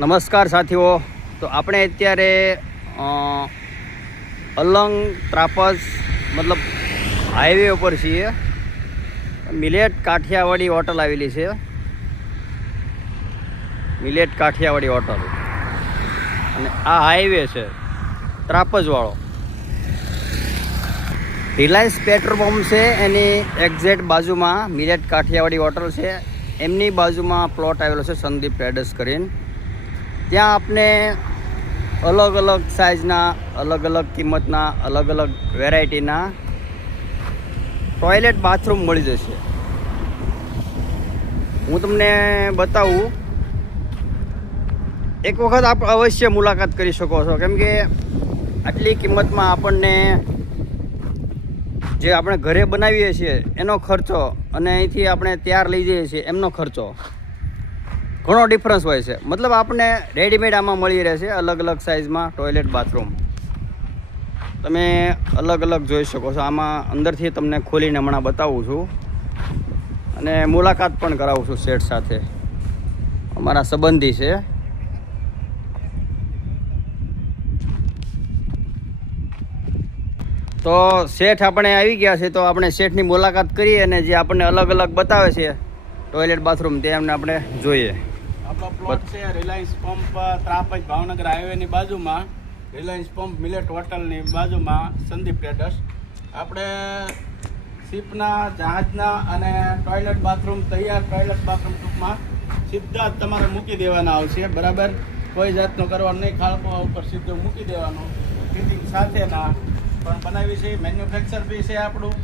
નમસ્કાર સાથીઓ, તો આપણે અત્યારે અલંગ ત્રાપસ મતલબ હાઈવે ઉપર છીએ. મિલેટ કાઠિયાવાડી હોટલ આવેલી છે. મિલેટ કાઠિયાવાડી હોટલ અને આ હાઈવે છે ત્રાપસવાળો. રિલાયન્સ પેટ્રોલ પંપ છે એની એક્ઝેક્ટ બાજુમાં મિલેટ કાઠિયાવાડી હોટલ છે. એમની બાજુમાં પ્લોટ આવેલો છે સંદીપ ટ્રેડર્સ કરીને. ત્યાં આપને અલગ અલગ સાઇઝના, અલગ અલગ કિંમતના, અલગ અલગ વેરાયટીના ટોયલેટ બાથરૂમ મળી જશે. હું તમને બતાવું, એક વખત આપ અવશ્ય મુલાકાત કરી શકો છો, કેમ કે આટલી કિંમતમાં આપણને જે આપણે ઘરે બનાવીએ છીએ એનો ખર્ચો અને અહીંથી આપણે તૈયાર લઈ જઈએ છીએ એમનો ખર્ચો ઘણો ડિફરન્સ હોય છે. મતલબ આપણને રેડીમેડ આમાં મળી રહેશે અલગ અલગ સાઇઝમાં ટોયલેટ બાથરૂમ. તમે અલગ અલગ જોઈ શકો છો. આમાં અંદરથી તમને ખોલીને હમણાં બતાવું છું અને મુલાકાત પણ કરાવું છું શેઠ સાથે. અમારા સંબંધી છે. તો શેઠ આપણે આવી ગયા છે, તો આપણે શેઠની મુલાકાત કરીએ અને જે આપણને અલગ અલગ બતાવે છે ટોયલેટ બાથરૂમ તે અમને આપણે જોઈએ. આપણો પ્લોટ છે રિલાયન્સ પંપ ત્રાપજ ભાવનગર હાઈવેની બાજુમાં, રિલાયન્સ પંપ મિલેટ હોટલની બાજુમાં સંદીપ ટ્રેડર્સ. આપણે શિપના, જહાજના અને ટોયલેટ બાથરૂમ, તૈયાર ટોયલેટ બાથરૂમ ટૂંકમાં સીધા જ તમારે મૂકી દેવાના આવશે. બરાબર, કોઈ જાતનો કરવાનું નહીં, ખાળપા ઉપર સીધું મૂકી દેવાનું. ફિટિંગ સાથેના પણ બનાવી છે. મેન્યુફેક્ચર બી છે આપણું,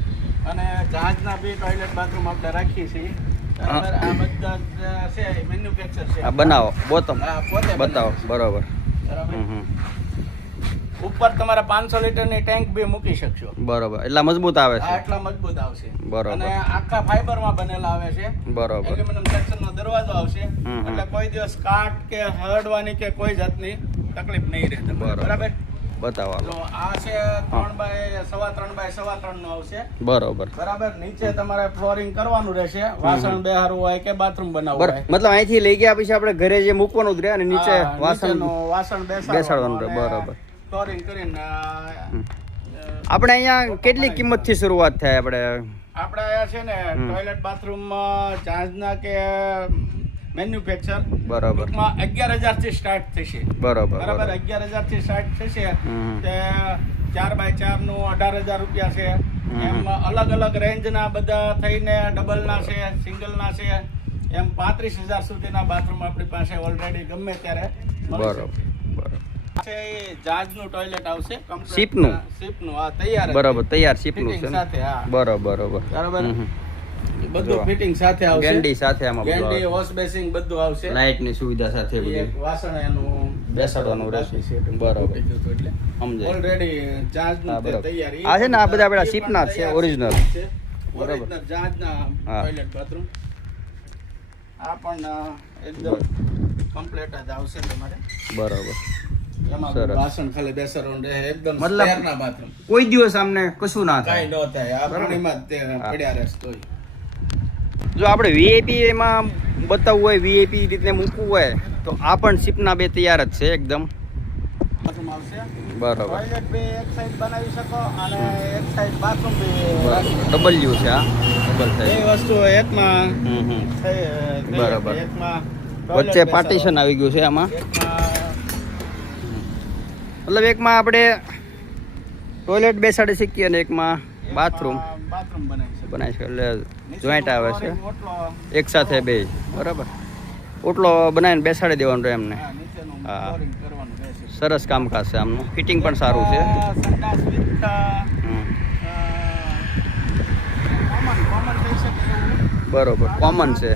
અને જહાજના બી ટોયલેટ બાથરૂમ આપણે રાખીએ છીએ. બરાબર, આ બધા છે મેન્યુફેક્ચર છે. આ બનાવો બોતમ પોતે બતાવો. બરાબર. બરાબર. ઉપર તમારે 500 લીટરની ટેન્ક બી મૂકી શકશો. બરાબર, એટલા મજબૂત આવે આ છે. એટલા મજબૂત આવશે. બરાબર. અને આખા ફાઈબરમાં બનેલા આવે છે. બરાબર. એલ્યુમિનિયમ સેક્શનનો દરવાજો આવશે, એટલે કોઈ દિવસ કાટ કે હરડવાની કે કોઈ જાતની તકલીફ નહીં રહે તમને. બરાબર, બતાવો. તો આ છે 3 બાય 3.5 નો આવશે. બરોબર. બરાબર. નીચે તમારે ફ્લોરિંગ કરવાનું રહેશે, વાસણ બેહારવું હોય કે બાથરૂમ બનાવવું હોય. મતલબ અહીંથી લઈ ગયા પછી આપણે ઘરે જે મૂકવાનું જ રહે અને નીચે વાસણ બેસાડવાનું રહે. બરાબર. ફ્લોરિંગ કરીને આપણે અહીંયા કેટલી કિંમતથી શરૂઆત થાય? આપણે અહીંયા છે ને ટોયલેટ બાથરૂમ ચાર્જના કે મેન્યુફેક્ચર બરાબર 11,000 થી સ્ટાર્ટ થશે. બરાબર. 11,000 થી સ્ટાર્ટ થશે. તે 4x4 નું 18,000 રૂપિયા છે. એમ અલગ અલગ રેન્જના બધા થઈને ડબલના છે, સિંગલના છે, એમ 35,000 સુધીના બાથરૂમ આપણી પાસે ઓલરેડી ગમે ત્યારે બરાબર. જહાજનું ટોયલેટ આવશે, શિપનું આ તૈયાર. બરાબર, તૈયાર શિપનું છે. સાથે હા. બરાબર. બરાબર. બધું ફિટિંગ સાથે આવશે. ગેંડી સાથે આમાં ગેંડી, વોશ બેસિંગ બધું આવશે. લાઇટ ની સુવિધા સાથે બધી. એક વાસણ એનું બેસાડવાનું રહેશે. બરાબર, એટલે સમજાય. ઓલરેડી જહાજનું તે તૈયારી. આ છે ને, આ બધા આપણા શિપના છે, ઓરિજિનલ. બરાબર. જહાજના ટોયલેટ બાથરૂમ. આ પણ એકદમ કમ્પ્લીટ જ આવશે તમારે. બરાબર. એમાં વાસણ ખાલી બેસાડવાનું રહે. એકદમ મતલબ સ્પેરના બાથરૂમ. કોઈ દિવસ આમને કશું ના થાય. કાંઈ ન થાય. આ પાણીમાં જ તે પડ્યા રહેશે. તોય જો આપણે વીઆઈપી એમાં બતાવવું હોય, વીઆઈપી રીતને મૂકવું હોય, તો આ પણ શિપના બે તૈયાર જ છે એકદમ. બાથરૂમ આવશે. બરાબર. ટોયલેટ બી એક સાઈડ બનાવી શકો અને એક સાઈડ બાથરૂમ બી. ડબલ્યુ છે આ, ડબલ બે સાઈડ. વસ્તુ એકમાં બરાબર. એકમાં વચ્ચે પાર્ટીશન આવી ગયું છે આમાં. મતલબ એકમાં આપણે ટોયલેટ બેસાડી શકીએ અને એકમાં બાથરૂમ બનાવી શકીએ. એટલે જોઈન્ટ આવે છે એક સાથે બે. બરાબર. ઓટલો બનાવીને બેસાડી દેવાનું રહે એમને. હા, સરસ કામકાજ છે આમનું. ફિટિંગ પણ સારું છે. બરોબર, કોમન છે.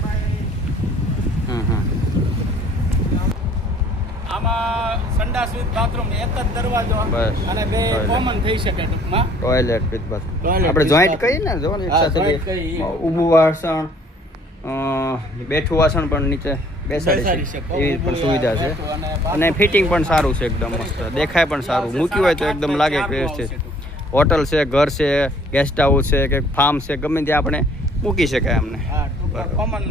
આમાં સંડાસ વિથ બાથરૂમ એક જ દરવાજો અને બે કોમન થઈ શકે ટૂંકમાં. ટોયલેટ વિથ બાથરૂમ આપણે જોઈન્ટ કહીએ ને, જો ને એક સાથે ઊભું વાસણ, બેઠું વાસણ પણ નીચે બેસાડી શકે એવી પણ સુવિધા છે. અને ફિટિંગ પણ સારું છે, એકદમ મસ્ત દેખાય પણ સારું. મૂક્યું હોય તો એકદમ લાગે કે છે હોટલ છે, ઘર છે, ગેસ્ટ હાઉસ છે કે ફાર્મ છે, ગમે ત્યાં આપણે મૂકી શકાય અમને. કોમન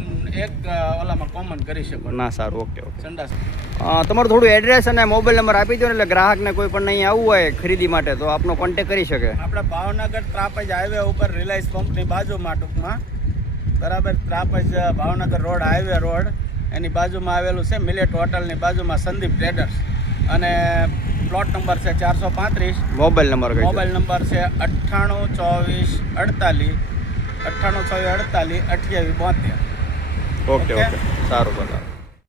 એક ઓલામાં કોમન કરી શકો ના સારું, ઓકે ઓકે. સંડાસ. તમારું થોડું એડ્રેસ અને મોબાઈલ નંબર આપી દો ને, એટલે ગ્રાહકને કોઈ પણ અહીં આવવું હોય ખરીદી માટે તો આપનો કોન્ટેક કરી શકે. આપણે ભાવનગર ત્રાપજ હાઈવે ઉપર રિલાયન્સ પંપની બાજુમાં ટૂંકમાં બરાબર, Trapaj Bhavnagar road highway road એની બાજુમાં આવેલું છે. મિલેટ હોટલની બાજુમાં સંદીપ ટ્રેડર્સ અને પ્લોટ નંબર છે 435. મોબાઈલ નંબર કઈ? મોબાઈલ નંબર છે 982448 982448 2872. ઓકે ઓકે, સારું બરાબર.